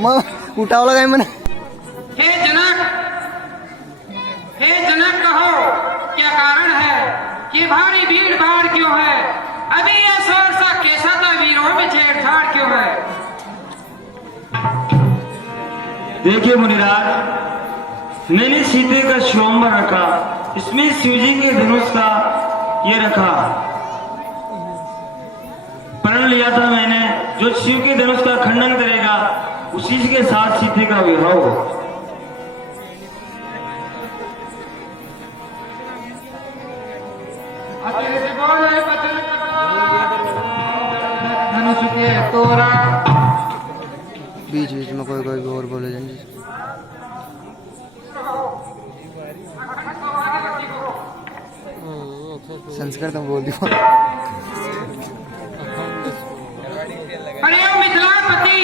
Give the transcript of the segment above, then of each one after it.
मग उठावं काय म्हणे हे जनक कहो क्या कारण है कि भारी भीड़ भाड़ क्यों है? अभी ये सहरसा कैसा था, वीरों में छेड़छाड़ क्यों है? देखिए मुनिराज, मैंने सीते का स्वयंवर रखा, इसमें शिवजी के धनुष का ये रखा, प्रण लिया था मैंने, जो शिव के धनुष का खंडन करेगा उसी के साथ सीते का विवाह हो। धनुष के तोरा बीच बीच में कोई कोई और बोले जाएंगे संस्कृत में बोल दियो। अरे ओ मिथिलापति,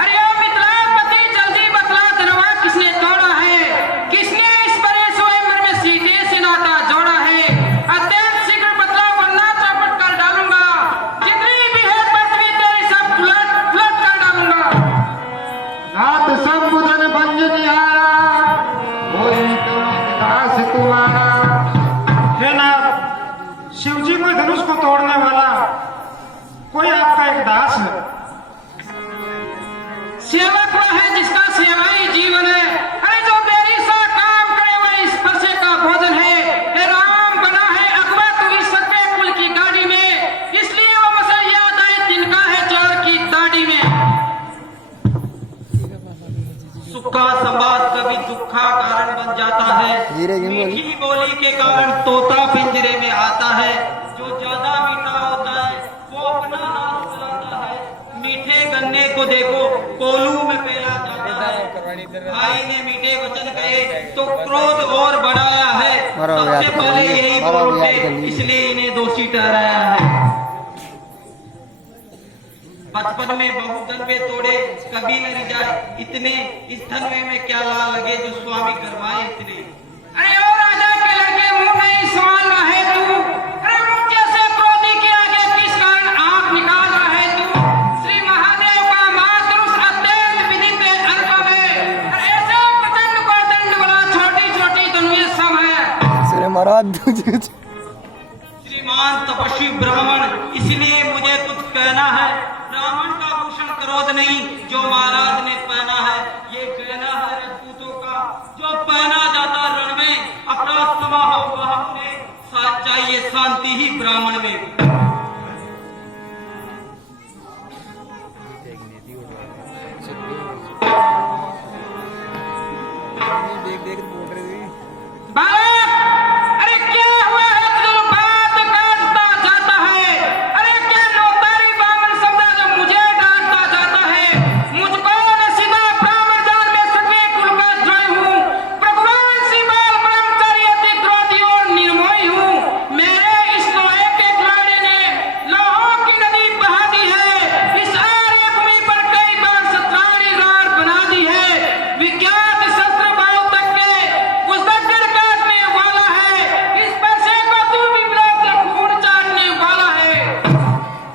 अरे ओ मिथिलापति, जल्दी बतला धनवा किसने तोड़ा है? किसने इस बड़े स्वयंवर में सीधे से नाता जोड़ा है? अत्यंत शीघ्र बतला, वरना चौपट कर डालूंगा। जितनी भी है पृथ्वी तेरी सब उलट कर डालूंगा। रात सब बुधन बंजनियारा, कोई तो दास तुम्हारा। हे नाथ, शिवजी को धनुष को तोड़ने वाला कोई आपका एक दास है। सेवक वह है जिसका सेवा ही जीवन है। अरे जो मेरी सा काम करे वह इस फरसे का भोजन है। हे राम बना है अकबर तू इस सत्य कुल की गाड़ी में, इसलिए वो मसैया दाएं तिनका है चोर की दाढ़ी में। सुखा संवाद कभी दुखा कारण बन जाता है। मीठी बोली के कारण तोता पिंजरे में आता है। जो ज्यादा मीठा होता है वो अपना नाम चलाता है। मीठे गन्ने को देखो कोलू में पेला जाता है। भाई ने मीठे वचन कहे तो क्रोध और बढ़ाया है। सबसे पहले यही बोल उठे, इसलिए इन्हें दोषी ठहराया है। बचपन में बहुत धनवे तोड़े कभी न रिजाए इतने, इस धनवे में क्या ला लगे जो स्वामी करवाए इतने। अरे ओ राजा के लड़के मुंह में सवाल ना है तू। अरे मुझ जैसे क्रोधी के आगे किस कारण आंख निकाल रहा है तू? श्री महादेव का मातृस अत्यंत विदित अल्प है। अरे ऐसे प्रचंड को दंड वाला छोटी छोटी दुनिया सब है। महाराज श्रीमान तपस्वी ब्राह्मण, इसलिए मुझे कुछ कहना है। ब्राह्मण का भूषण क्रोध नहीं जो महाराज ने पहना है, ये कहना है राजपूतों का जो पहना जाता रण में। अपना समाह ने चाहिए शांति ही ब्राह्मण में। अरे क्या हुआ है तू बात काटता जाता है? अरे क्या नौतारी ब्राह्मण समझा जो मुझे डांटता जाता है? मुझको नसीबा ब्राह्मण जान में सभी कुल का द्रोही हूँ। भगवान शिवाल ब्रह्मचारी अति क्रोधी और निर्मोही हूँ। मेरे इस लोहे के खिलाड़ी ने लोहों की नदी बहा दी है। इस आर्य भूमि पर कई बार सत्राणी रार बना दी है। विख्यात शस्त्र भाव तक के उस दक्कड़ काटने वाला है। इस परसे को तू भी ब्लॉक से खून चाटने वाला है।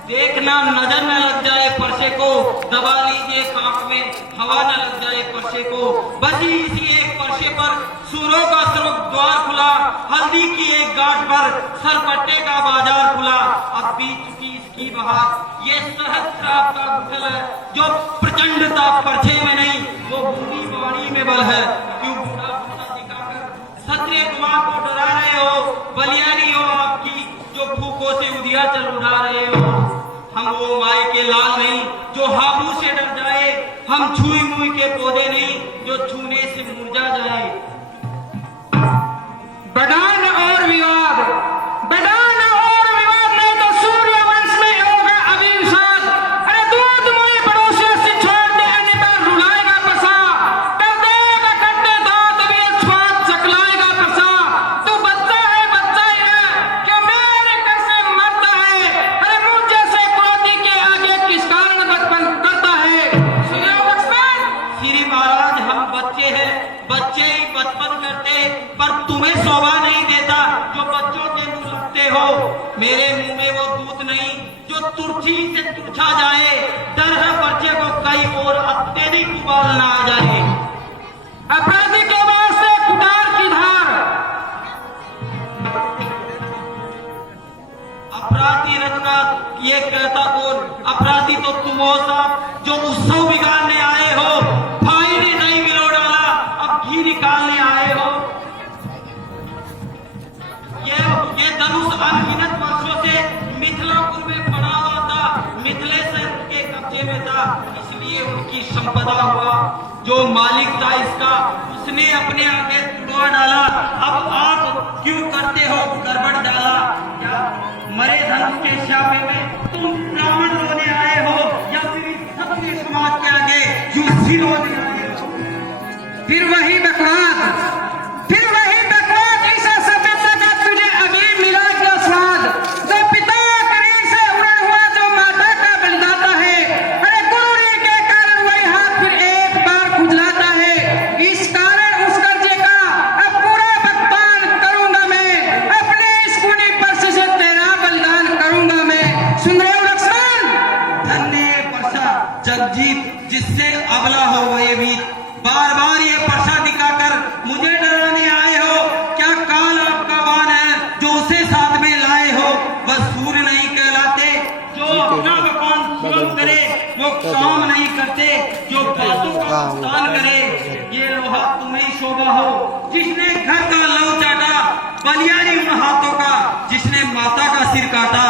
देखना नजर न लग जाए परसे को, दबा लीजिए कांख में हवा न लग जाए परसे को। बसी इसी एक परसे पर सूरों का स्वर्ग द्वार खुला। हल्दी की एक गांठ पर सरपट्टे का बाजार खुला। अब बीत चुकी इसकी बहार, ये सहस्राब का गुठल है जो प्रचंडता परछे में नहीं वो बूढ़ी वाणी में बल है। क्यों बूढ़ा बूढ़ा दिखाकर क्षत्रिय कुमार को डरा रहे हो? बलियानी हो आपकी जो फूकों से उधिया चल उड़ा रहे हो। हम वो माए के लाल नहीं जो हाबू से डर जाए। हम छुई मुई के पौधे नहीं जो छूने से मुरझा जाए। बदान और विवाद, बदान और विवाद नहीं तो सूर्य वंश में होगा अभिशाप। अरे दूध मुई पड़ोसी से छोड़ दे अन्यथा रुलाएगा पसा। कर देगा कट्टे दांत भी स्वाद चकलाएगा पसा। तू बच्चा है बच्चा ही है क्यों मेरे घर से मरता है? अरे मुझ जैसे क्रोधी के आगे किस कारण बचपन करता है? श्री महाराज हम बच्चे हैं, बच्चे ही बचपन करते, पर तुम्हें शोभा नहीं देता जो तुर्ची से तुरछा जाए, डर है पर्चे को कई और अत्यधिक उबाल ना आ जाए। अपराधी के वास्ते कुठार की धार, अपराधी रचना ये कहता कौन? अपराधी तो तुम हो साहब जो उत्सव बिगाड़ने आए हो, भाई ने नहीं मिलो डाला, अब घी निकालने आए हो। ये धनुष अनगिनत वर्षों से मिथिलापुर में पड़ा हुआ था, मिथिलेश के कब्जे में था, इसलिए उनकी संपदा हुआ। जो मालिक था इसका, उसने अपने आगे तुड़वा डाला। अब आप क्यों करते हो गड़बड़ डाला? क्या मरे धनुष के श्यापे में तुम ब्राह्मण होने आए हो या फिर क्षत्रिय समाज के आगे युद्ध होने आए हो? फिर वही बकवास, इस सभ्यता का तुझे अभी मिला क्या स्वाद? जो पिता करीब से उड़ा हुआ जो माता का बलिदाता है, अरे गुरु के कारण वही हाथ फिर एक बार खुजलाता है। इस कारण उस कर्जे का अब पूरा भुगतान करूंगा मैं, अपने इस खूनी पर्स से तेरा बलिदान करूंगा मैं। सुन रहे हो लक्ष्मण? धन्य पर्सा जगजीत जिससे अबला हो वही भी बार बार ये पर्सा दिखाकर मुझे डराने आए हो। क्या काल आपका वान है जो उसे साथ में लाए हो? वह सूर्य नहीं कहलाते जो अपना मकान सुरंग करे, वो काम नहीं करते जो बातों का भुगतान करे। ये लोहा तुम्हें शोभा हो जिसने घर का लहू चाटा, बलियारी उन हाथों का जिसने माता का सिर काटा।